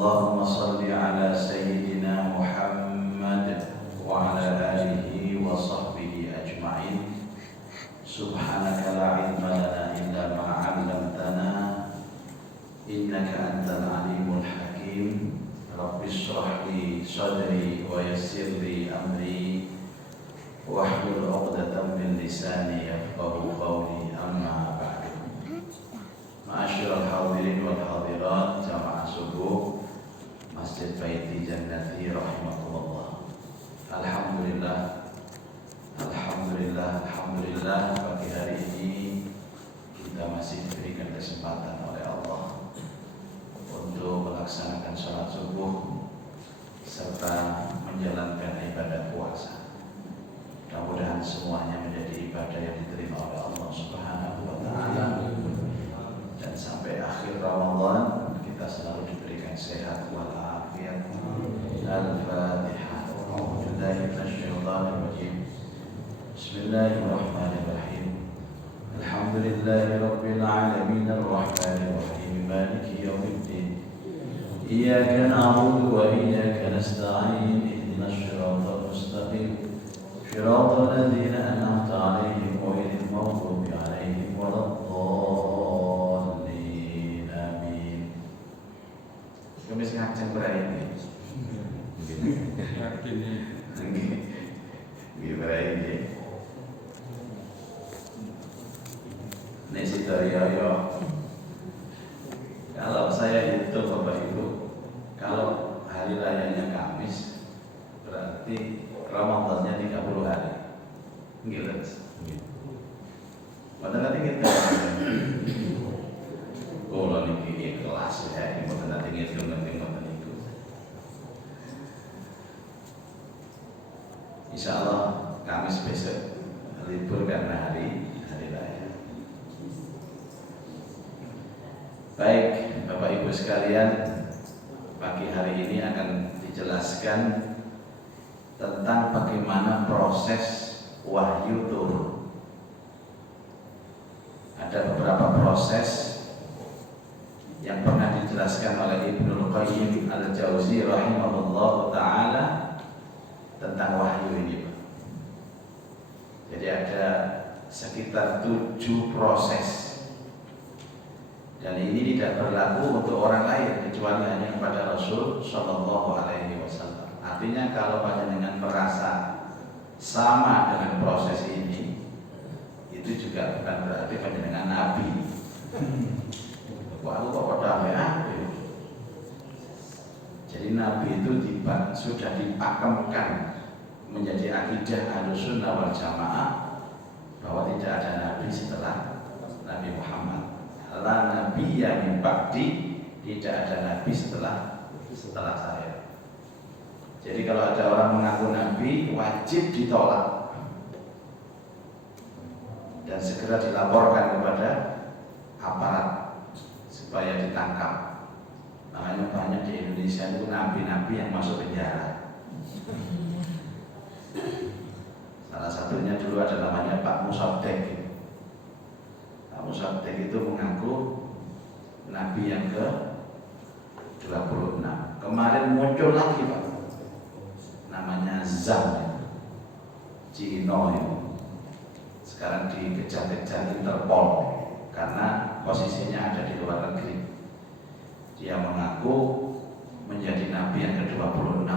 Allahumma salli ala Sayyidina Muhammad wa ala alihi wa sahbihi ajma'in. Subhanaka la ilma lana illa ma 'allamtana innaka antal alimul hakim. Rabbi shrah li sadri wa yassir li amri wahlul 'uqdatam min lisani yafqahu qawli. Amma ba'du. Ma'asyiral hadirin wal hadirat jamaah subuh Masjid Baiti Jannati rahimakumullah. Alhamdulillah, pagi hari ini kita masih diberikan kesempatan oleh Allah untuk melaksanakan sholat subuh serta menjalankan ibadah puasa. Mudah-mudahan semuanya menjadi ibadah yang diterima oleh Allah Subhanahu wa ta'ala, dan sampai akhir Ramadan kita selalu diberikan sehat walafiat. Al-Fatihah. A'udzu billahi minasyaitonir rajim. Bismillahirrahmanirrahim. Alhamdulillahi rabbil alamin arrahmanir rahim maliki yaumiddin. Iyyaka na'budu wa iyyaka nasta'in. Ihdinas siratal mustaqim. Shiratal ladzina an'amta 'alaihim ghairil maghdubi 'alaihim waladdallin. Amin. Kami ngajeng berai ini. Berai ini. Nasi Daryoyo. Kalau saya hitung Bapak Ibu, kalau hari rayanya Kamis, berarti Ramadannya 30 hari. Gila. Padahal nanti kita kalau niki kelas ya, ini mau nanti ngitung nanti itu. Insya Allah Kamis besok libur karena hari raya. Baik, Bapak Ibu sekalian, pagi hari ini akan dijelaskan tentang bagaimana proses wahyu turun. Ada beberapa proses yang pernah dijelaskan oleh Ibnul Qayyim Al-Jauzi rahimahullah ta'ala tentang wahyu ini. Jadi ada sekitar 7 proses, dan ini tidak berlaku untuk orang lain kecuali hanya kepada Rasul Shallallahu Alaihi Wasallam. Artinya kalau panjenengan merasa sama dengan proses ini, itu juga bukan berarti panjenengan Nabi. Wah, kok pada Nabi? Jadi Nabi itu sudah dipakemkan menjadi akidah Ahlussunnah wal Jamaah bahwa tidak ada Nabi setelah Nabi Muhammad. La nabiyya min ba'di, tidak ada Nabi setelah saya. Jadi kalau ada orang mengaku Nabi, wajib ditolak dan segera dilaporkan kepada aparat supaya ditangkap. Makanya banyak di Indonesia itu nabi-nabi yang masuk penjara. Salah satunya dulu ada namanya Pak Musaddiq. Pak Musaddiq itu mengaku nabi yang ke-26. Kemarin muncul lagi Pak, namanya Zhang, Cino itu. Sekarang dikejar-kejar Interpol karena posisinya ada di luar negeri. Dia mengaku menjadi nabi yang ke-26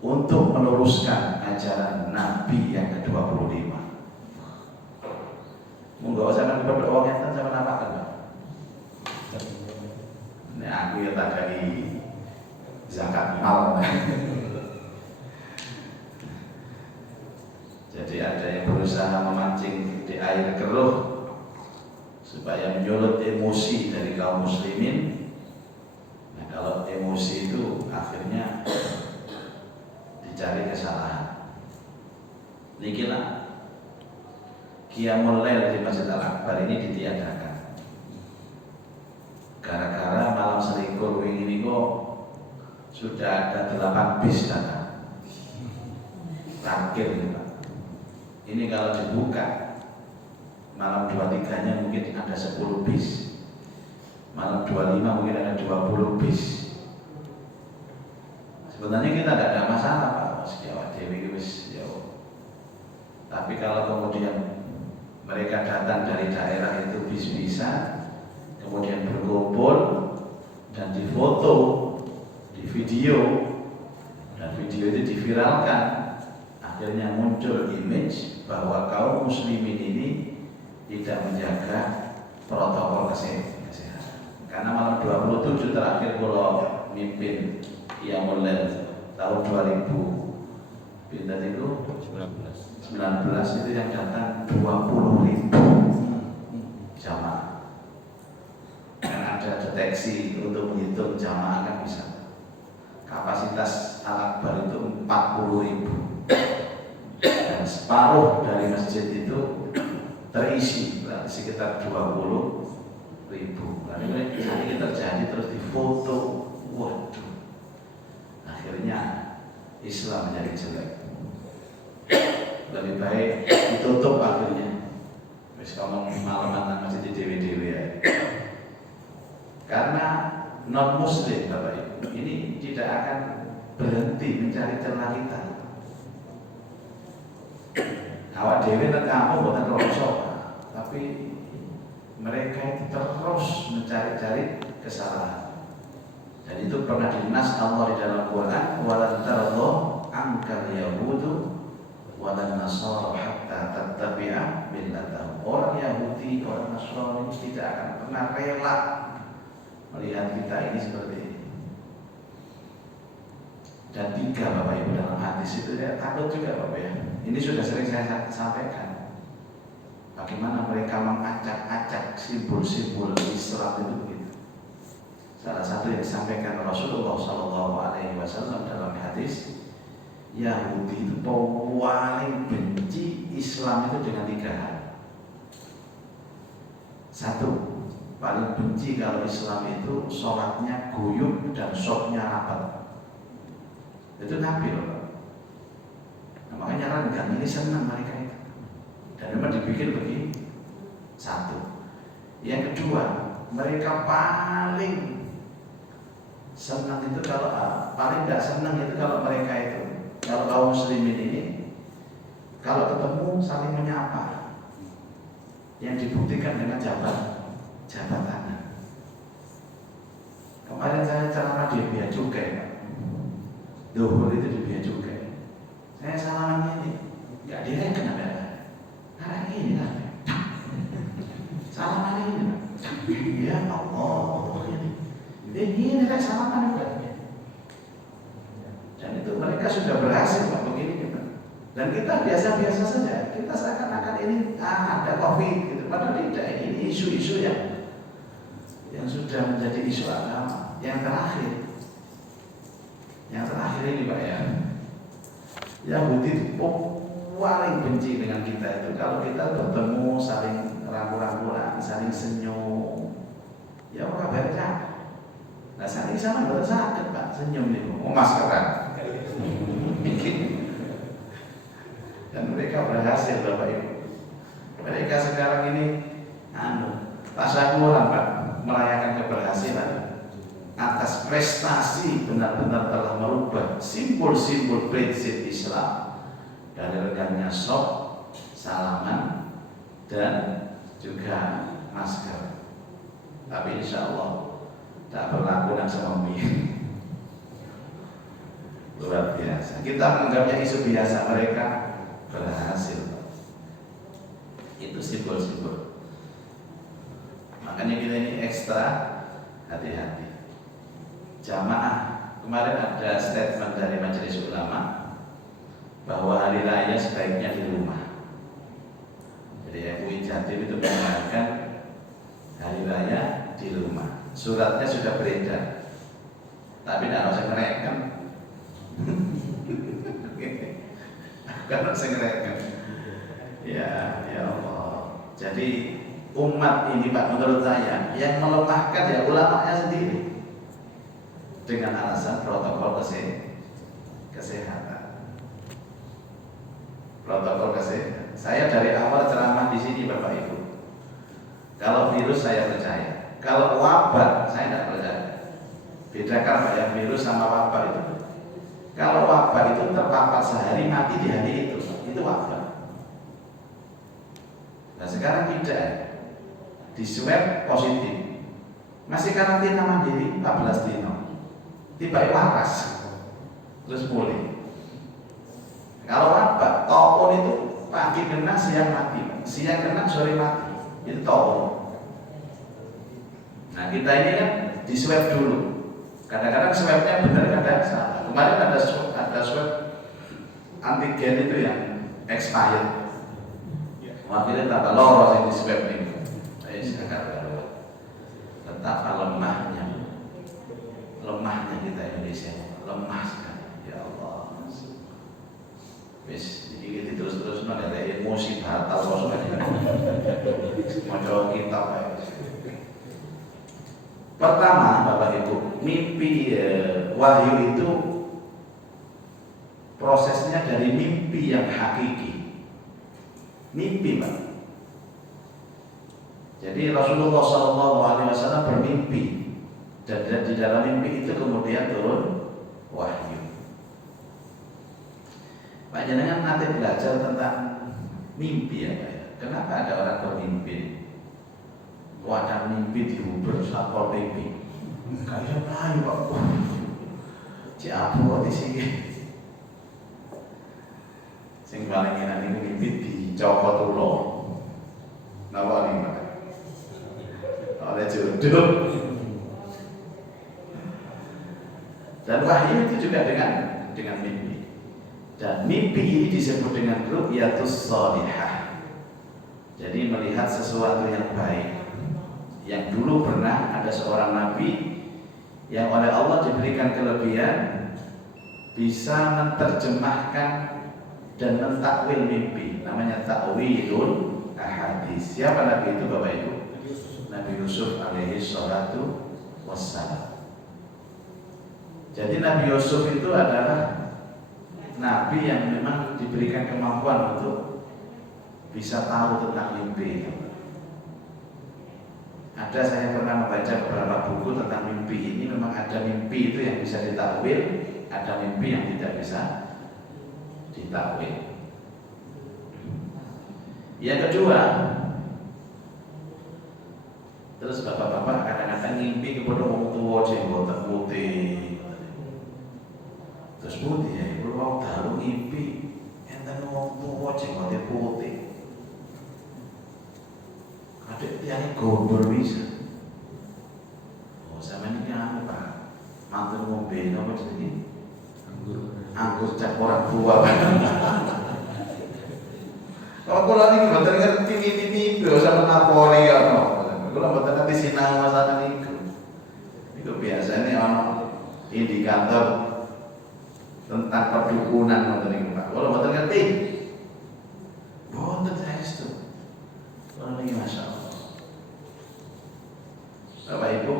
untuk meneruskan ajaran nabi yang ke-25. Monggo sampeyan berdoa ngeten sampeyan apaken, Pak? Nek aku ya tak dari zakat mal. Jadi ada yang berusaha memancing di air keruh supaya menyulut emosi dari kaum muslimin. Nah, kalau emosi itu akhirnya dicari kesalahan. Nikilah Qiyamul Lail di Masjid Al-Akbar ini ditiadakan gara-gara malam selingkuh ini kok sudah ada 8 bis datang parkir nih Pak. Ini kalau dibuka malam 23-nya mungkin ada 10 bis, malam 25 mungkin ada 20 bis. Sebenarnya kita tidak ada masalah Pak, sejauh Dewi wis jauh. Tapi kalau kemudian mereka datang dari daerah itu bisa kemudian berkumpul dan difoto, di video, dan video itu diviralkan, akhirnya muncul image bahwa kaum muslimin ini tidak menjaga protokol kesehatan. Karena malam 27 terakhir kalau mimpin Qiyamul Lail tahun 2000 pindah itu 19 itu yang datang 20.000 jamaah. Dan ada deteksi untuk menghitung jamaah kan bisa. Kapasitas Al-Akbar itu 40.000 dan separuh dari masjid itu terisi, berarti sekitar 20.000. Lalu ini terjadi terus difoto, waduh. Akhirnya Islam menjadi jelek. Lebih baik ditutup akhirnya. Wis ngomong malam masjid di dewe-dewe ya. Karena non muslim Bapak Ibu ini tidak akan berhenti mencari celah kita. Awak dewe nang kampung bukan rosok, tapi mereka itu terus mencari-cari kesalahan. Dan itu pernah dinas Allah di dalam Quran, walan tarallah angkal yahudu walan nasara hatta tattabi'a millatahum. Orang Yahudi, orang Nasrani tidak akan pernah rela melihat kita ini seperti ini. Dan 3 Bapak Ibu dalam hadis itu ya takut juga Bapak ya. Ini sudah sering saya sampaikan. Bagaimana mereka mengacak-acak simbol-simbol Islam itu begitu. Salah satu yang disampaikan Rasulullah SAW dalam hadis, Yahudi itu paling benci Islam itu dengan 3 hal. 1, paling benci kalau Islam itu sholatnya guyub dan sopnya rapat. Itu Nabi loh. Nah, makanya kan ini senang mereka itu. Dan memang dibikin begini. 1. Yang kedua, mereka paling senang itu kalau paling tidak senang itu kalau mereka itu, kalau kaum muslimin ini kalau ketemu saling menyapa, yang dibuktikan dengan jabat tangan. Kemarin saya ceramah di Bia Cukai, Duhur itu di Bia Cukai. Saya salaman ini, nggak direken apa? Karena ini kan, salaman ini, ya Allah ini tidak salaman juga. Dan itu mereka sudah berhasil Pak begini Pak. Dan kita biasa-biasa saja. Kita seakan-akan ini ada COVID gitu. Padahal tidak, ini isu-isu yang sudah menjadi isu agama. Yang terakhir ini Pak ya, Yahudi paling benci dengan kita itu kalau kita bertemu saling rangkul-rangkulan, saling senyum. Ya apa kabarnya? Nah saat ini sama betul sakit Pak, senyum nih, maskeran. Dan mereka berhasil Bapak Ibu. Mereka sekarang ini tasakuran Pak, merayakan keberhasilan atas prestasi benar-benar telah merubah simbol-simbol prinsip Islam dari regangnya sop, salaman, dan juga masker. Tapi insya Allah tak berlaku dan semami. Luar biasa. Kita menganggapnya isu biasa, mereka berhasil. Itu simbol-simbol. Makanya kita ini ekstra hati-hati. Jamaah, kemarin ada statement dari Majelis Ulama bahwa hari raya sebaiknya di rumah. Jadi MUI Jatim itu mengatakan hari raya di rumah. Suratnya sudah beredar, tapi tidak usah ngereken. Karena saya ngereken. Ya Allah. Jadi umat ini Pak, menurut saya yang melemahkan ya ulamanya sendiri dengan alasan protokol kesehatan. Protokol kesehatan. Saya dari awal ceramah di sini Bapak Ibu. Kalau virus saya percaya. Kalau wabah saya tidak percaya. Bedakan Pak ya, virus sama wabah itu. Kalau wabah itu terpapar sehari mati di hari itu wabah. Nah sekarang tidak, di swab positif, masih karantina mandiri 14 dino, tiba waras, terus pulih. Kalau wabah, topon itu pagi kena, siang mati, siang kena, sore mati, itu topon. Nah kita ini kan di swab dulu, kadang-kadang swabnya benar, kadang salah. Kemarin ada swab antigen itu yang expired. Akhirnya tambah loros yang di swab ini. Betapa lemahnya kita Indonesia, lemah sekali. Ya Allah. Wis iki terus ada emosi batal kosong maca kitab. Pertama, Bapak Ibu, mimpi wahyu itu prosesnya dari mimpi yang hakiki. Mimpi, Pak. Jadi Rasulullah SAW bermimpi, dan di dalam mimpi itu kemudian turun wahyu. Pak jenengan nanti belajar tentang mimpi ya, Pak. Kenapa ada orang bermimpi? Ada mimpi diuber Satpol PP. Kayak melayu Pak. Ciapu di sini. Sing paling enak itu mimpi dicopot ulo. Napa nih Pak? Oleh jodoh. Dan wahyu itu juga dengan mimpi. Dan mimpi ini disebut dengan ru'yatus shalihah. Jadi melihat sesuatu yang baik. Yang dulu pernah ada seorang nabi yang oleh Allah diberikan kelebihan bisa menerjemahkan dan mentakwil mimpi, namanya ta'wilul ahadits. Siapa nabi itu Bapak Ibu? Nabi Yusuf alaihi salatu wassalam. Jadi Nabi Yusuf itu adalah nabi yang memang diberikan kemampuan untuk bisa tahu tentang mimpi. Ada, saya pernah membaca beberapa buku tentang mimpi ini. Memang ada mimpi itu yang bisa ditakwil, ada mimpi yang tidak bisa ditakwil. Yang kedua, terus bapak-bapak kadang-kadang mimpi kepada orang tua jenggot putih, terus putih ya, ibu mau dalu mimpi, enten orang tua jenggot putih. Adik tiangnya gobor bisa. Oh sama ini apa Pak? Mantul mobil apa jadi? Anggur cap orang tua. Kalau pola ini betul ngerti mimpi sama Napoli ya no. Kalau betul nanti sinau masalah itu biasanya orang indikator tentang perdukunan betul ini Pak. Kalau betul ngerti, betul saya itu. Kalau ini masya Allah. Bapak Ibu,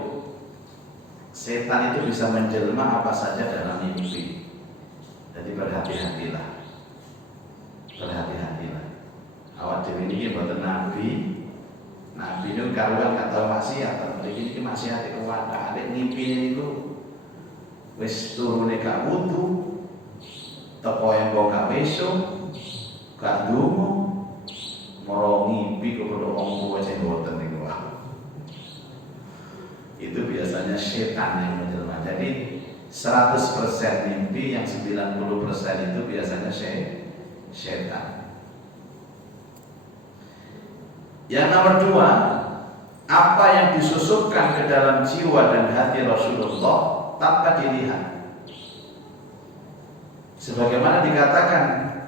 setan itu bisa menjelma apa saja dalam mimpi. Jadi berhati-hatilah. Berhati-hatilah. Awak dewi ini buatan nabi. Nabi itu karuan gak tahu maksiat. Ini maksiat itu wadah. Adik mimpi itu wis turune gak wudu, teko yang gak besok, gak dungu, moro ngimpi kepada orang tua jenggotan itu. Itu biasanya setan yang menjelma. Jadi 100% mimpi, yang 90% itu biasanya setan. Yang nomor dua, apa yang disusupkan ke dalam jiwa dan hati Rasulullah tanpa dilihat. Sebagaimana dikatakan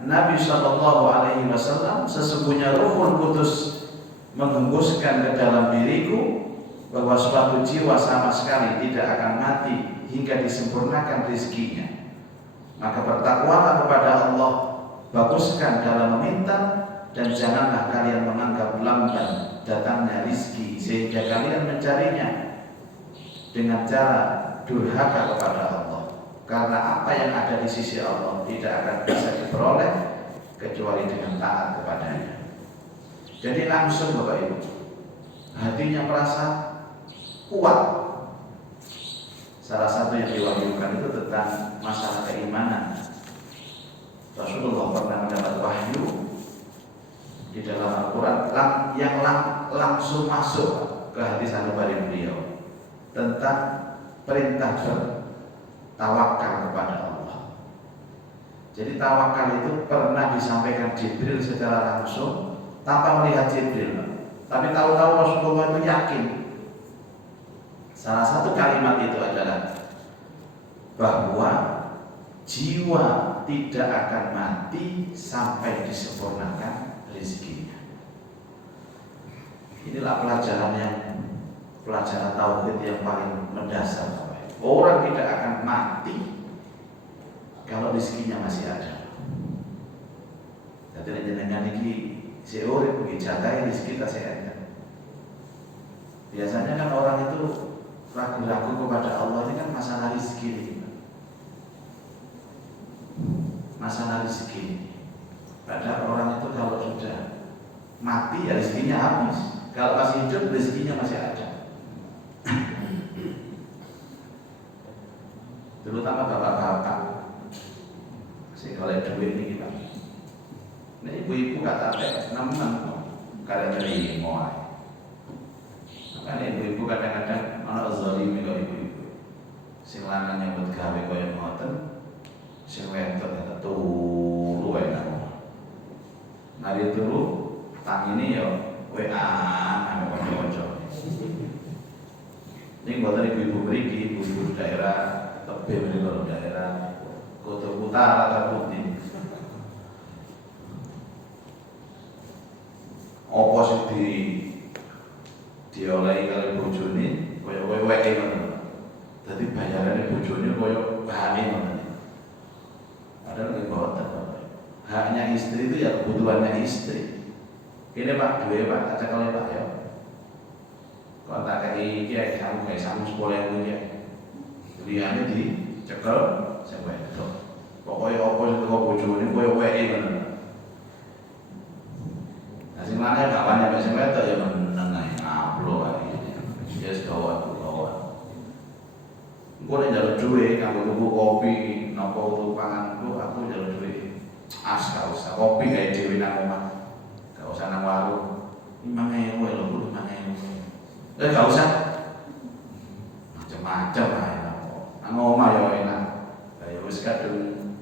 Nabi SAW, sesungguhnya Ruhul Qudus menghembuskan ke dalam diriku bahwa suatu jiwa sama sekali tidak akan mati hingga disempurnakan rezekinya. Maka bertakwalah kepada Allah, baguskan dalam meminta, dan janganlah kalian menganggap lamban datangnya rezeki sehingga kalian mencarinya dengan cara durhaka kepada Allah. Karena apa yang ada di sisi Allah tidak akan bisa diperoleh kecuali dengan taat kepadanya. Jadi langsung Bapak Ibu, hatinya merasa kuat. salah satu yang diwahyukan itu tentang masalah keimanan. Rasulullah pernah mendapat wahyu di dalam Al-Quran yang langsung masuk ke hati sanubari beliau tentang perintah bertawakal kepada Allah. Jadi tawakal itu pernah disampaikan Jibril secara langsung tanpa melihat Jibril, tapi tahu-tahu Rasulullah itu yakin. Salah satu kalimat itu adalah bahwa jiwa tidak akan mati sampai disempurnakan rezekinya. Inilah pelajaran tauhid yang paling mendasar. Orang tidak akan mati kalau rezekinya masih ada. Jadi jenengan iki seorang pergi jagai rezeki tak sehat. Biasanya kan orang itu ragu-ragu kepada Allah ini kan masalah rezeki, masalah rezeki. Padahal orang itu kalau sudah mati ya rezekinya habis. Kalau masih hidup rezekinya masih ada. Terutama bapak-bapak, sih kalau duit ini gimana? Ini ibu-ibu kata nemen kalian dari mulai. Makanya ibu-ibu kadang-kadang anak zalimi kalau ibu-ibu sing lanang nyambut gawe koyo ngoten, sing wedok kata turu wae nang. Mari turu tangine ya WA nang kanca-kanca. Ini buatan ibu-ibu mriki, ibu-ibu daerah tebe mriki daerah Kota Utara atau Putih. Apa sih diolehi kali bojone koyo weweke ngono. Dadi bayarane bojone koyo bahane ngono. Padahal nggih boten. Haknya istri itu ya kebutuhannya istri. Ini Pak, duwe Pak, ada kalau Pak ya. Kalau tak kayak iki kayak samu sekolah itu ya. Liane dicekel sampai itu. Pokoknya apa sing teko bojone koyo weweke ngono. Nah, sing mana kawannya Pak sing wedok ya menengae ngaplo ae. Ya sekawan. Engko nek njaluk dhuwit kanggo tuku kopi napa tuku pangan aku njaluk dhuwit. Gak usah kopi gawe dhewe nang omah. Gak usah nang warung. 5.000 lho, 5.000. Gak usah. Macam-macam ae nang omah ya enak. Ya wis kadung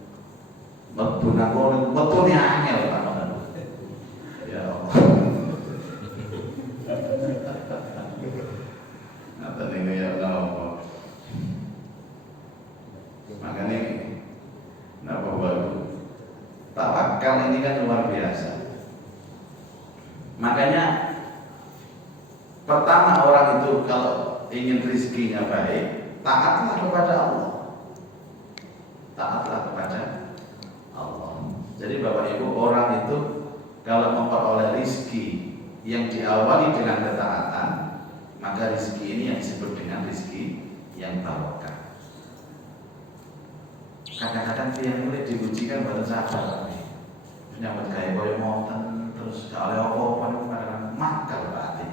mlebu nang kono metune angel Pak. Ya Allah. Apa nih ya Allah. Makanya napa baru tawakal ini kan luar biasa. Makanya pertama orang itu kalau ingin rezekinya baik, taatlah kepada Allah. Taatlah kepada Allah. Jadi Bapak Ibu, orang itu kalau memperoleh rezeki yang diawali dengan ketaatan, maka rezeki ini yang disebut dengan rezeki yang barokah. Kadang-kadang tiang mulai diujikan baru sabar. Nyambut gaya koyo monten terus gak oleh apa-apa niku kadang makal berarti.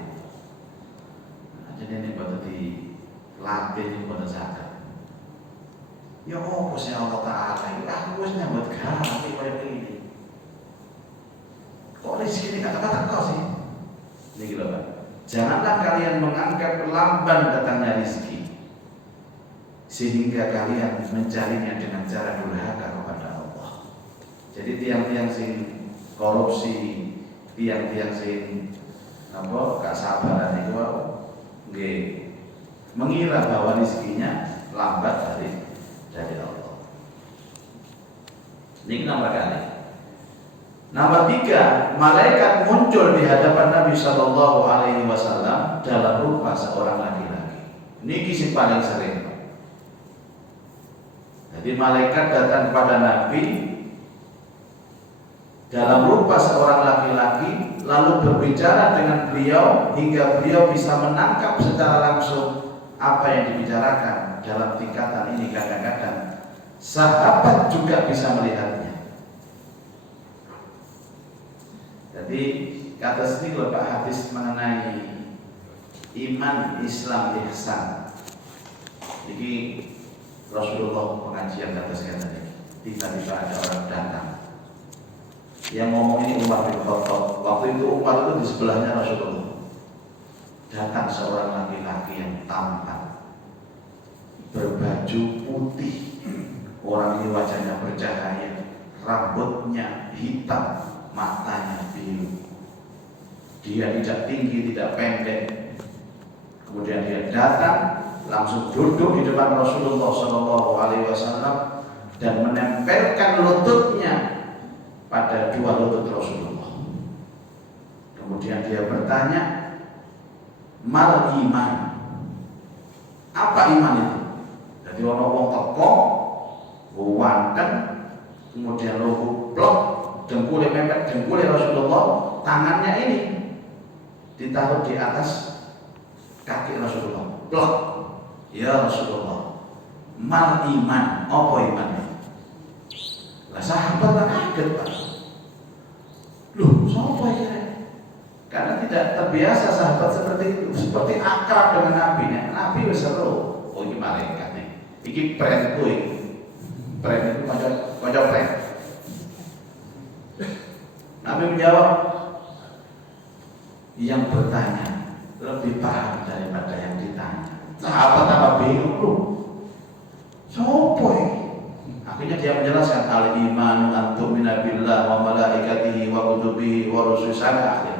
Nah, jadi ini baru dilatih niku baru sadar. Ya apa sih Allah Ta'ala itu aku wis nyambut gawe koyo ini. Kok rezeki ini kata-kata kok sih? Ini gitu Pak. Janganlah kalian menganggap lamban datangnya rezeki sehingga kalian mencarinya dengan cara durhaka kepada Allah. Jadi tiang-tiang sing korupsi, tiang-tiang sing gak sabaran itu nggih mengira bahwa rezekinya lambat dari Allah. Ini nomor kali. Nomor 3, malaikat muncul di hadapan Nabi Shallallahu Alaihi Wasallam dalam rupa seorang laki-laki. Niki sing paling sering. Jadi malaikat datang kepada Nabi dalam rupa seorang laki-laki, lalu berbicara dengan beliau hingga beliau bisa menangkap secara langsung apa yang dibicarakan dalam tingkatan ini. Kadang-kadang sahabat juga bisa melihatnya. Jadi kata sini Pak hadis mengenai iman, Islam, ihsan. Ini Rasulullah pengajian atas kata ini. Tiba-tiba ada orang datang. Yang ngomong ini Umar bin Khattab. Waktu itu Umar itu di sebelahnya Rasulullah. Datang seorang laki-laki yang tampan, berbaju putih. Orang ini wajahnya bercahaya, rambutnya hitam, matanya biru. Dia tidak tinggi, tidak pendek. Kemudian dia datang, langsung duduk di depan Rasulullah SAW dan menempelkan lututnya pada dua lutut Rasulullah. Kemudian dia bertanya, mal iman? Apa iman itu? Jadi orang wong teko, wanteng, kemudian lugu blok, dengkulnya mepet, dengkulnya Rasulullah, tangannya ini ditaruh di atas kaki Rasulullah. Blok. Ya Rasulullah, mal iman, apa imannya? Lah sahabat lah kaget Pak. Loh, siapa ya? Karena tidak terbiasa sahabat seperti itu, seperti akrab dengan Nabi. Nabi wis seru. Oh ini malaikat nih. Iki brand kuwi. Brand itu macam brand. Nabi menjawab, yang bertanya lebih paham daripada yang ditanya. Sahabat tambah bingung loh. Sopo ini? Akhirnya dia menjelaskan al-iman antum minabillah wa malaikatihi wa kutubihi wa rusulihi sampai akhir.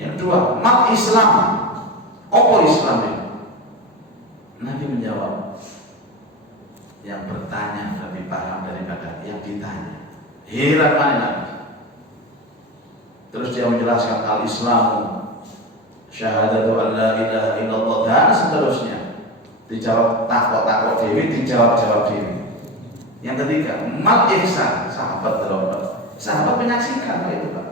Yang kedua, mak Islam. Apa Islam itu? Nabi menjawab, yang bertanya lebih paham daripada yang ditanya. Heran mana Nabi? Terus dia menjelaskan al-Islamu syahadatu an la ilaha illallah dan seterusnya. Dijawab takut dewi, dijawab dewi. Yang ketiga, mal ihsan, sahabat terhormat. Sahabat menyaksikan itu Pak.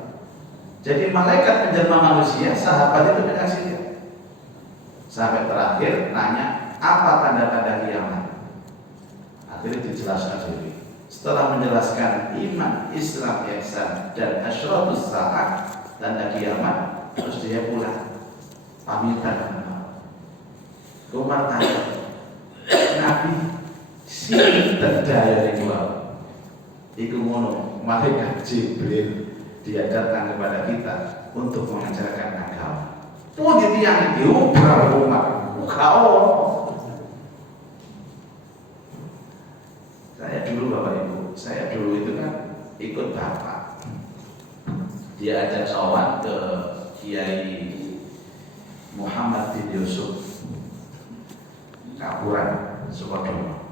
Jadi malaikat menjelma manusia, sahabat itu menyaksikan. Sampai terakhir nanya, apa tanda-tanda kiamat? Akhirnya dijelaskan dewi. Setelah menjelaskan iman, Islam, ihsan dan asyratus saat, tanda kiamat, terus dia pulang. Pamitan. Umar tanya, Nabi sini terdaya iku. Iku ngono, malaikat Jibril dia datang kepada kita untuk mengajarkan agama. Puji tiyang diubah Umar. Kau. Saya dulu Bapak Ibu, saya dulu itu kan ikut Bapak. Dia ajak sowan ke Kiai Muhammad bin Yusuf Kapuran, Sukodono.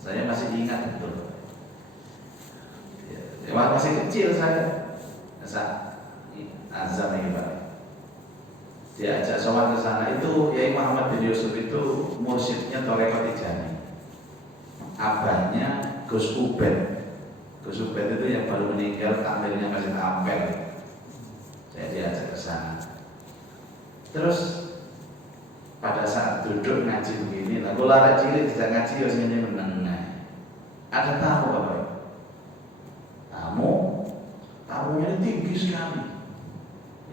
Saya masih ingat betul. Masih kecil saya. Azam ini Pak. Dia ajak sowan ke sana itu Kiai Muhammad bin Yusuf itu mursyidnya Thariqah Tijaniyah. Abahnya Gus Ubed. Gus Ubed itu yang baru meninggal, tampilnya masih tampil. Saya diajak ke sana. Terus pada saat duduk ngaji begini, lah kalau lara cilik tidak ngaji ya sebenarnya menengah. Ada tamu Bapak. Tamunya ini tinggi sekali.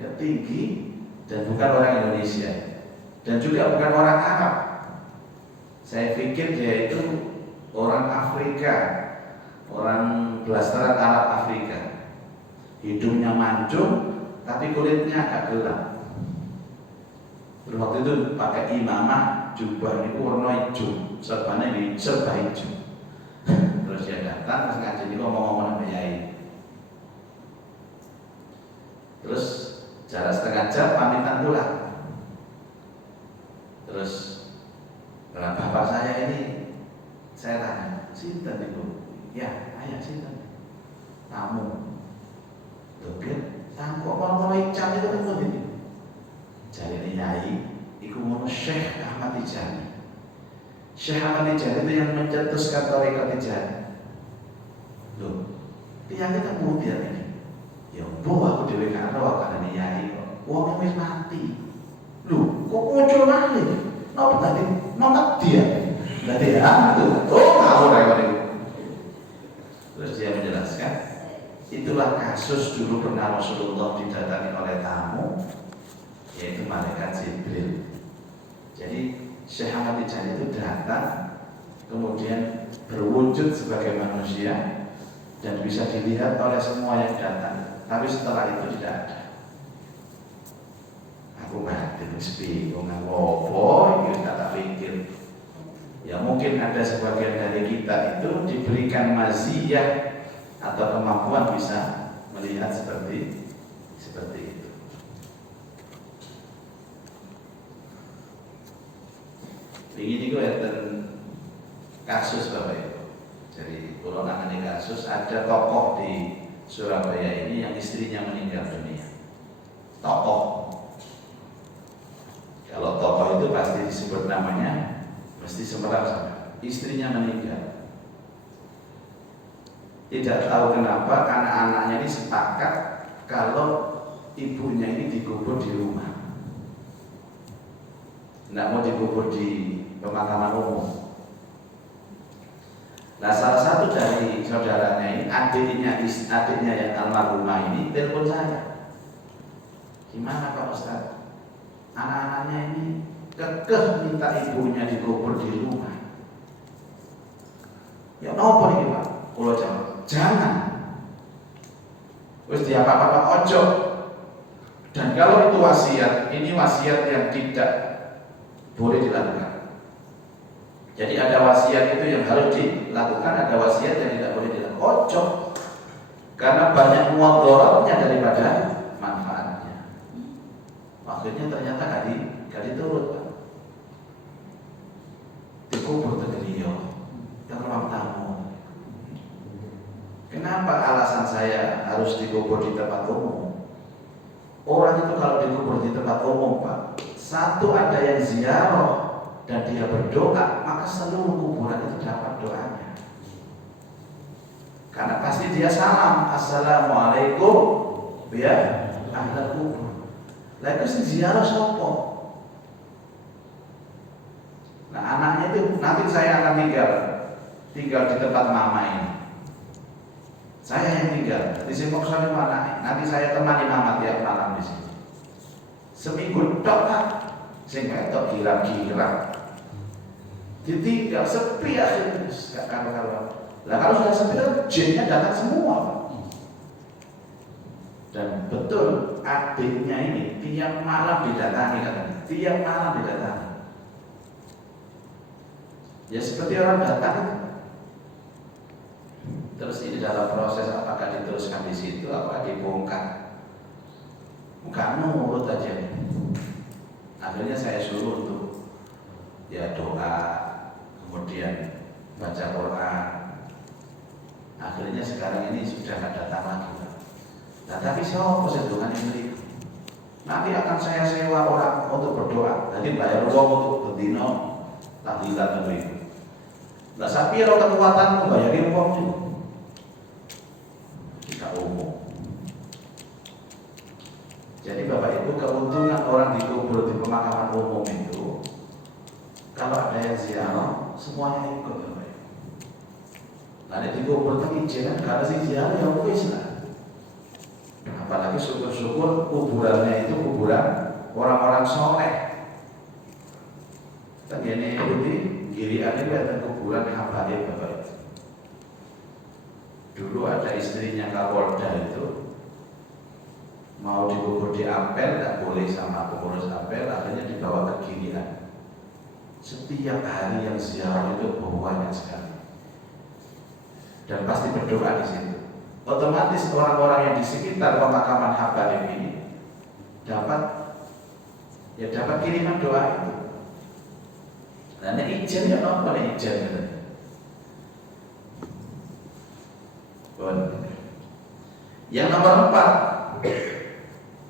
Ya tinggi dan bukan orang Indonesia dan juga bukan orang Arab. Saya pikir dia itu orang Afrika, orang blasteran Arab Afrika. Hidungnya mancung, tapi kulitnya agak gelap. Waktu itu pakai imamah, jubah itu warna hijau, serbannya serba hijau. Terus dia datang, terus ngaji ini ngomong-ngomong sama Yai. Terus jarak setengah jam pamitan pulang. Terus dalam bapak saya ini, saya tanya, sinten itu? Ya, ayah sinten. Tamu. Dokter, tamu kok mau ican itu kan begini. Jadi Yai, iku ngono Syekh Ahmad Tijani. Syekh Ahmad Tijani itu yang mencetuskan Thariqah Tijaniyah. Loh, tiang kita kemudian ini. Ya, aku dewe karo akan Yai. Wong wis mati. Loh, kok muncul lagi? Napa tadi? Napa dia? Berarti ya, oh ngawur itu. Terus dia menjelaskan, itulah kasus dulu pernah Rasulullah didatangi oleh tamu, yaitu malaikat Jibril. Jadi Syekh Ahmad Tijani itu datang diturunkan, kemudian berwujud sebagai manusia dan bisa dilihat oleh semua yang datang. Tapi setelah itu tidak ada. Aku batin bingung ngopo iki tak pikir. Ya mungkin ada sebagian dari kita itu diberikan maziyah atau kemampuan bisa melihat seperti itu. Ini juga kasus Bapak Ibu. Jadi kalau nangani kasus ada tokoh di Surabaya ini yang istrinya meninggal dunia. Tokoh. Kalau tokoh itu pasti disebut namanya, mesti semerang sama. Istrinya meninggal. Tidak tahu kenapa anak-anaknya ini sepakat kalau ibunya ini dikubur di rumah. Tidak mau dikubur di pemakaman umum. Nah, salah satu dari saudaranya ini, adiknya yang almarhumah ini telepon saya. Gimana Pak Ustaz? Anak-anaknya ini kekeh minta ibunya dikubur di rumah. Ya nopo nih Pak? Kalau jangan. Wis dia apa-apa ojo. Dan kalau itu wasiat, ini wasiat yang tidak boleh dilakukan. Jadi ada wasiat itu yang harus dilakukan, ada wasiat yang tidak boleh dilakukan. Ojo. Karena banyak mudaratnya daripada manfaatnya. Akhirnya ternyata gak diturut Pak. Dikubur tegeriyo yang ruang tamu. Kenapa alasan saya harus dikubur di tempat umum? Orang itu kalau dikubur di tempat umum Pak, satu ada yang ziarah dan dia berdoa, maka seluruh kuburan itu dapat doanya. Karena pasti dia salam, assalamualaikum ya ahlal kubur. Lah itu ziarah sopo. Nah anaknya itu nanti saya akan tinggal di tempat mama ini. Saya yang tinggal di sini maksudnya mana? Nanti saya temani mama tiap malam di sini. Seminggu tok Pak, sing ketok kira-kira. Ditinggal sepi akhirnya, gak karuan. Lah kalau sudah sepi kan jinnya datang semua Pak. Dan betul adiknya ini tiap malam didatangi katanya, tiap malam didatangi. Ya seperti orang datang. Terus ini dalam proses apakah diteruskan di situ, apa dibongkar? Bukan nurut aja. Akhirnya saya suruh untuk ya doa, kemudian baca Quran. Akhirnya sekarang ini sudah tidak datang lagi. Nah, tapi siapa sedungan ini? Nanti akan saya sewa orang untuk berdoa. Nanti bayar uang untuk berdino tahlilan itu. Nah, sapi kalau kekuatan membayari uang itu kita umum. Jadi Bapak Ibu, keuntungan orang dikubur di pemakaman umum itu, kalau ada yang ziarah, semuanya ikut Bapak Ibu. Nah, dikubur itu izin, karena si ziarah ya wis lah. Apalagi syukur-syukur kuburannya itu kuburan orang-orang soleh. Tadi ini kirian itu ada kuburan habaib Bapak Ibu. Dulu ada istrinya Kapolda itu mau dikubur di Ampel, tak boleh sama pengurus Ampel, akhirnya dibawa ke Girian. Setiap hari yang ziarah itu banyak sekali, dan pasti berdoa di situ. Otomatis orang-orang yang di sekitar pemakaman habaib ini dapat kiriman doa itu. Nah, ini izin ya apa nih izin? Yang nomor 4,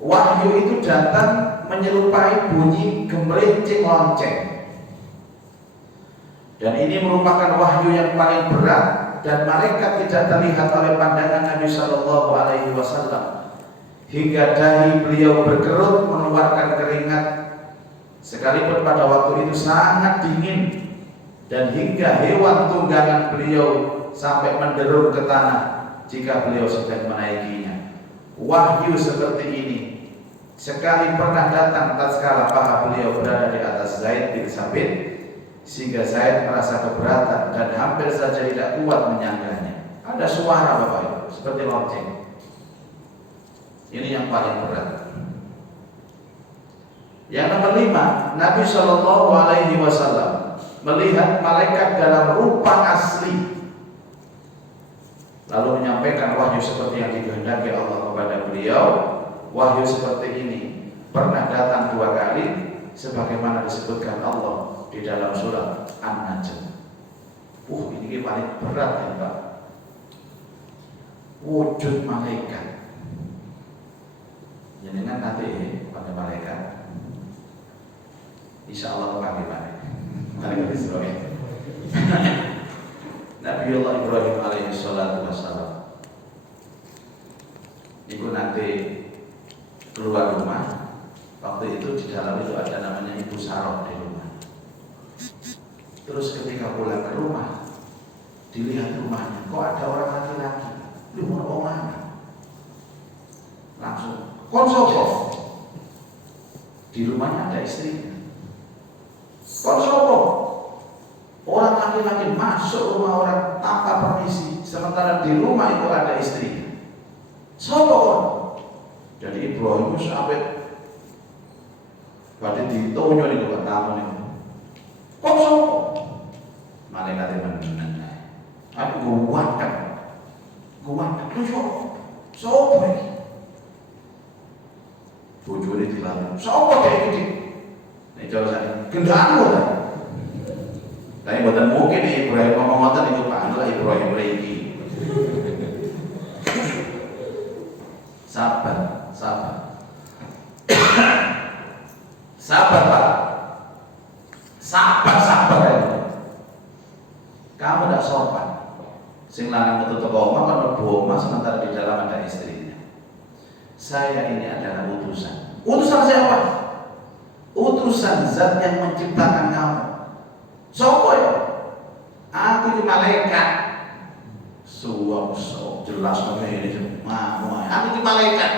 wahyu itu datang menyerupai bunyi gemerincing lonceng. Dan ini merupakan wahyu yang paling berat, dan malaikat tidak terlihat oleh pandangan Nabi Shallallahu Alaihi Wasallam hingga dahi beliau berkerut mengeluarkan keringat, sekalipun pada waktu itu sangat dingin, dan hingga hewan tunggangan beliau sampai menderum ke tanah jika beliau sedang menaikinya. Wahyu seperti ini sekali pernah datang tatkala paha beliau berada di atas Zaid bin Sabit, sehingga Zaid merasa keberatan dan hampir saja tidak kuat menyanggahnya. Ada suara Bapak Ibu seperti lonceng. Ini yang paling berat. Yang nomor 5, Nabi Shallallahu Alaihi Wasallam melihat malaikat dalam rupa asli, lalu menyampaikan wahyu seperti yang dikehendaki Allah kepada beliau. Wahyu seperti ini pernah datang 2 kali, sebagaimana disebutkan Allah di dalam surat An-Najm. Ini paling berat ya Pak. Wujud malaikat. Jangan nanti pada malaikat. Insya Allah panggil malaikat Israel. Nabiullah Ibrahim alaihi salatu wassalam itu nanti keluar rumah. Waktu itu di dalam itu ada namanya Ibu Sarah di rumah. Terus ketika pulang ke rumah, dilihat rumahnya, kok ada orang laki-laki di mana? Langsung konsopo. Di rumahnya ada istrinya. Konsopo. Orang laki-laki masuk rumah orang tanpa permisi, sementara di rumah itu ada istrinya. Sopo. Jadi Ibrahim sampai pada ditonyo itu buat tamu itu. Kok sopo? Malaikat menenang. Aku guakan. Lu sopo ini? Bojone dilalu. Sopo kayak gini? Nek jauh saya gendano ta. Tapi buatan mungkin Ibrahim ngomong ngoten itu panggil Ibrahim lagi. Sabar. Sabar Pak. Sabar ya. Kamu tidak sopan. Sing lanang metu teko omah kan mlebu omah sementara di dalam ada istrinya. Saya ini adalah utusan. Utusan siapa? Utusan zat yang menciptakan kamu. Sopo ya? Aku ini malaikat. Suwang jelas ini semua. Aku ini malaikat.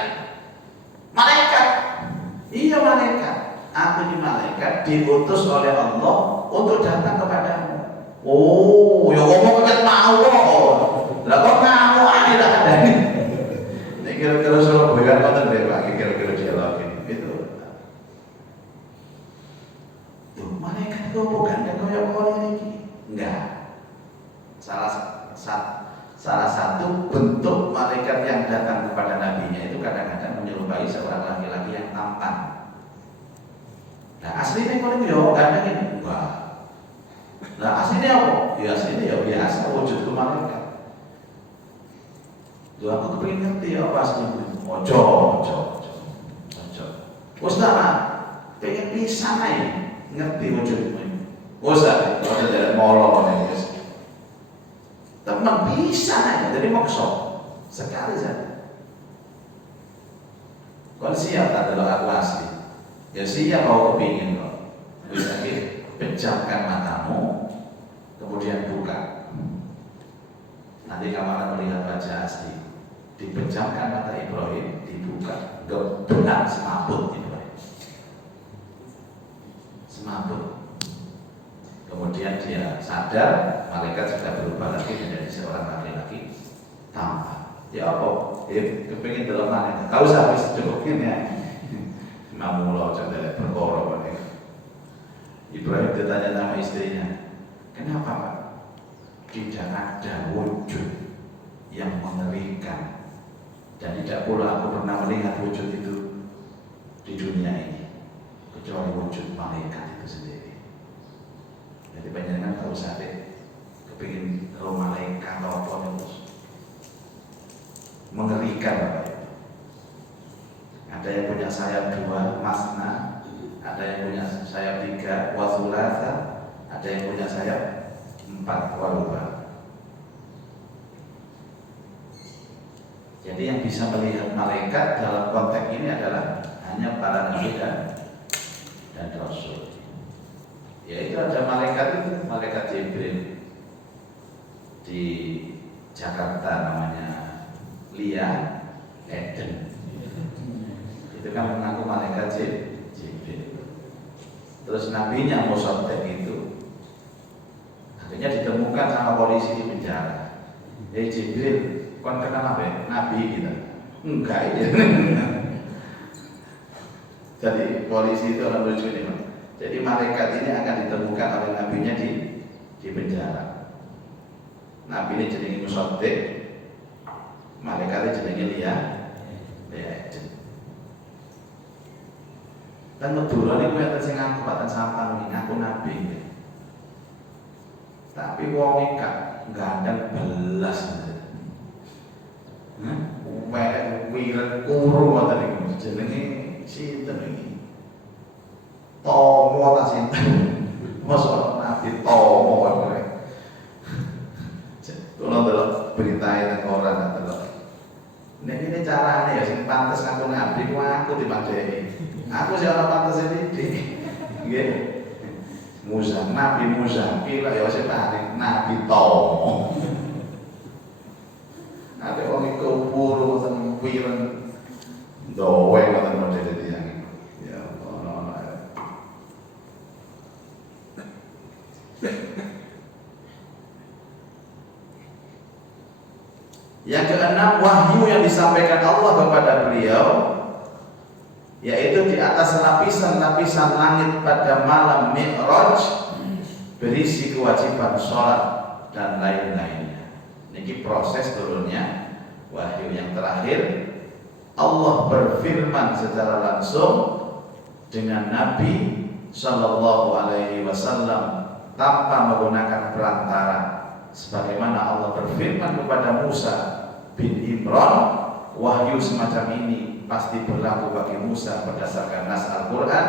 Malaikat. Iya malaikat. Aku ini malaikat diutus oleh Allah untuk datang kepadamu. Oh, ya ngomong kan mau. Lah kok kamu aneh dah ada ini. Nek kira-kira Surabaya kan deh Pak, kira-kira dialog ini. Itu. Tuh, malaikat itu bukan koyo-koyo iki. Enggak. Salah satu bentuk malaikat yang datang kepada nabinya itu kadang-kadang menyerupai seorang laki-laki yang tampan. Nah aslinya kalau yo kadang ini enggak. Nah aslinya apa? Ya aslinya ya biasa wujud malaikat. Tuh aku kepingin ngerti apa aslinya. Ojo. Ustaz, pengen bisa nih ngerti wujudmu. Ustaz, kalau ada molor nih guys. Teman bisa nih, jadi maksud sekali saja. Kalau siap adalah aku asli. Ya siap kau kepingin kok. Bisa pejamkan matamu, kemudian buka. Nanti kamu akan melihat wajah asli. Dipejamkan mata Ibrahim, dibuka, benar semaput Ibrahim. Semaput. Kemudian dia sadar, malaikat sudah berubah lagi menjadi seorang laki-laki tampan. Ya apa? Kepingin dalam mana? Kau usah habis cukupin ya. Namun lo coba berkorok. Ibrahim ditanya sama istrinya, kenapa Pak? Tidak ada wujud yang mengerikan dan tidak pula aku pernah melihat wujud itu di dunia ini kecuali wujud malaikat itu sendiri. Jadi banyak kalau usah deh kepingin kalau malaikat atau apa itu mengerikan Bapak. Ada yang punya sayap 2 masna, ada yang punya sayap 3 wasulasa, ada yang punya sayap 4 waruba. Jadi yang bisa melihat malaikat dalam konteks ini adalah hanya para nabi dan rasul. Yaitu ada malaikat itu, malaikat Jibril di Jakarta namanya Lia Eden. Itu kan mengaku malaikat Jibril. Terus nabinya Musaddaq itu Akhirnya ditemukan sama polisi di penjara. Jibril, kon kenal apa ya? Nabi kita. Enggak ya. Jadi polisi itu orang lucu nih, Mas. Jadi malaikat ini akan ditemukan oleh nabinya di penjara. Nabi ini jenenge Musaddiq, malaikatnya jenenge Lia. Dan Madura ini kuwi sing ngaku paten sampan ngaku nabi. Tapi wong gak gandeng belas. Welek wiren kuru ngoten niku jenenge sinten iki? Tomo ta sinten? Mosok nabi Tomo wae. Kulo delok berita nang koran delok. Nek ini carane ya sing pantes ngaku nabi ku aku dipadheki. Aku sih ora pantes iki. Nggih. Musa, Nabi Musa, kira ya wis paring Nabi Tomo. Ada orang kubur ngoten wireng dowe ngoten model tiyang. Ya Allah. Yang keenam, wahyu yang disampaikan Allah kepada beliau, yaitu di atas lapisan-lapisan langit pada malam Mi'raj, berisi kewajiban sholat dan lain-lainnya. Ini proses turunnya wahyu yang terakhir. Allah berfirman secara langsung dengan Nabi Sallallahu Alaihi Wasallam tanpa menggunakan perantara, sebagaimana Allah berfirman kepada Musa bin Imran. Wahyu semacam ini pasti berlaku bagi Musa berdasarkan nas Al-Quran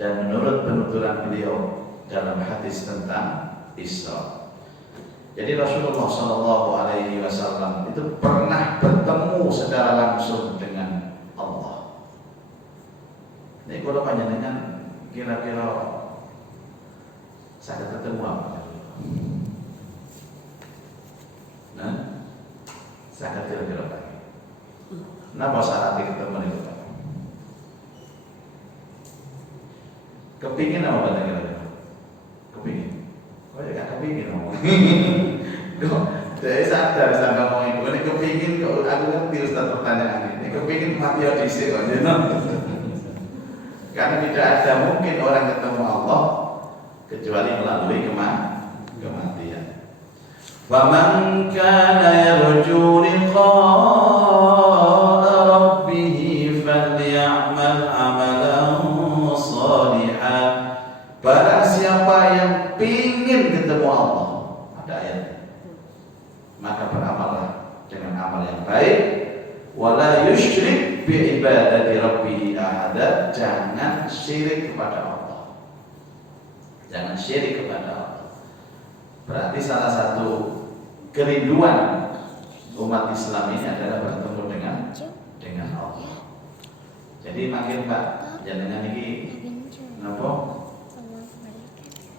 dan menurut penuturan beliau dalam hadis tentang Isra. Jadi Rasulullah Shallallahu Alaihi Wasallam itu pernah bertemu secara langsung dengan Allah. Ini kalau panjenengan kira-kira saya ketemu apa? Nah, saya kira-kira apa? Napa syaratnya ketemu itu Pak? Kepingin apa Pak kira-kira? Kepingin? Kok ya gak kepingin ngomong? Kok saya sadar sama ngomong itu. Ini kepingin kok aku ngerti Ustaz pertanyaan ini. Kepingin mati odisi kok. Karena tidak ada mungkin orang ketemu Allah kecuali melalui kematian. Faman kana yarju liqa'a rabbih falyamal amalan shalihan. Barang siapa yang pingin ketemu Allah, ada ayat, maka beramallah dengan amal yang baik. Wala yusyrik bi ibadati rabbih ahada. Jangan syirik kepada Allah. Jangan syirik kepada Allah. Berarti salah satu kerinduan umat Islam ini adalah bertemu dengan Allah. Jadi makin Pak, jangan ini napa?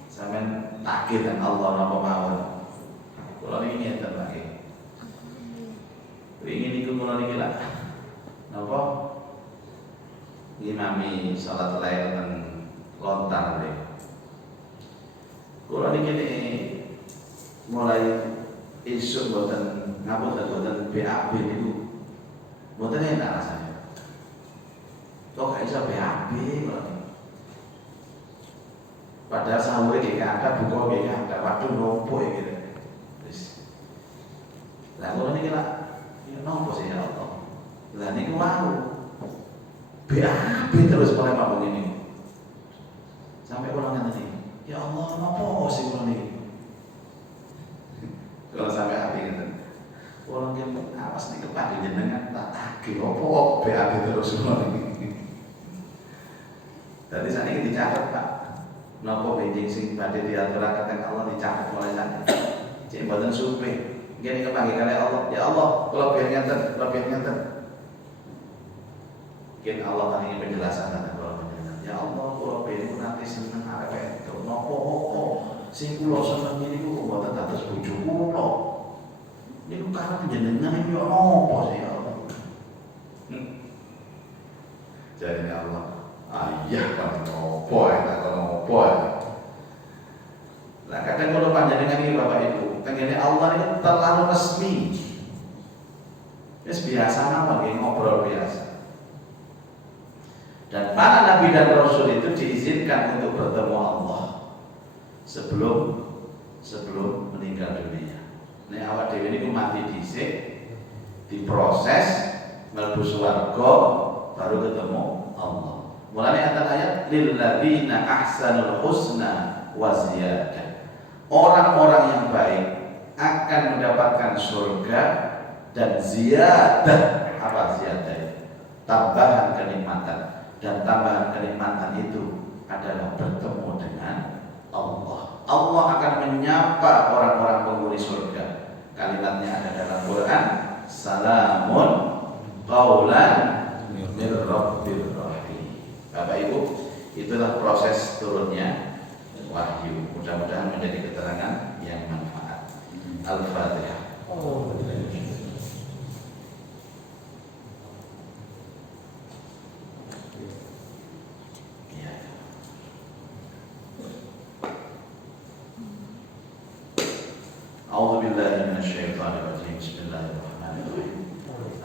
Sampeyan takdir dengan Allah napa mawon. Kula niki ngeten Pak. Ingin iku kula niki lah. Napa? Imami salat lail ten lontar nggih. Kula niki mulai isuk boten ngapunten boten BAB niku boten enak rasanya. Kok gak iso BAB kok. Padahal sahur iki ada, buka iki ada, waktu nopo iki. Wis. Lah kok niki lah nopo sih ya Allah. Lah niku mau BAB terus mulai mabuk ini. Sampai kula ngene ya Allah, nopo sih kula niki? Kalau sampai hati gitu, orang yang awas nih kepada jenengan tak tagih, opo BAB terus semua ini. Tadi saat ini dicatat Pak, nopo benjing sing badhe diaturaken teng Allah dicatat mulai saat ini. Cek mboten supe, gini kepanggih kali Allah, ya Allah, kalau biar ngeten. Mungkin Allah kan ingin penjelasan tentang kalau penjelasan. Ya Allah, kalau biar nanti seneng arep itu, nopo sing kula seneng niku kok mboten dados bojo kula. Niku karena panjenengan iki ono apa sih ya Allah? Jadi Allah, ayah kan opo ya, tak ono opo ya. Nah, kadang kalau panjenengan ini Bapak Ibu, tengene Allah itu terlalu resmi. Biasa mawon ngobrol biasa. Dan para nabi dan rasul itu diizinkan untuk bertemu Allah sebelum meninggal dunia. Nek awak dhewe niku mati dhisik, diproses, mlebu swarga, baru ketemu Allah. Mulane antara ayat lil ladzina ahsanul husna wa ziyadah. Orang-orang yang baik akan mendapatkan surga dan ziyadah. Apa ziyadah? Tambahan kenikmatan. Dan tambahan kenikmatan itu adalah bertemu dengan Allah. Allah akan menyapa orang-orang penghuni surga. Kalimatnya ada dalam Quran, salamun qaulan mir rabbir rahim. Bapak Ibu, itulah proses turunnya wahyu. Mudah-mudahan menjadi keterangan yang manfaat. Al-Fatihah. A'udzu billahi minasyaitonir rajim. Bismillahirrahmanirrahim.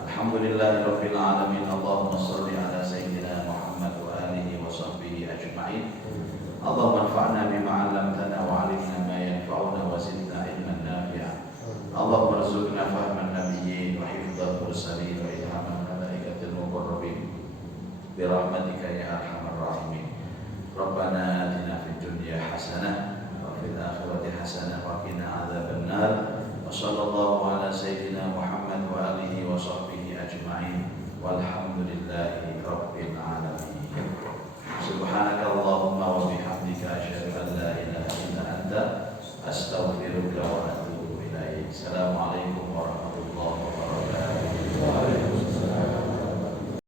Alhamdulillahirabbil alamin. Allahumma shalli ala sayyidina Muhammad wa alihi wa sahbihi ajma'in. Allahumma anfa'na bima 'allamtana wa 'allimna ma yanfa'una wa zidna ilman nafi'a. Allahumma arzuqna fahman nabiyyin wa hifdzal mursalin wa ilhaman malaikatil muqarrabin bi rahmatika ya arhamar rahimin. Rabbana atina fid dunya hasanah fil akhirati hasanah wa qina adzabannar. Wa sallallahu ala sayyidina Muhammad wa alihi wa sahbihi ajma'in. Walhamdulillahi rabbil alamin. Subhanakallahumma wa bihamdika asyhadu an la ilaha illa anta astaghfiruka wa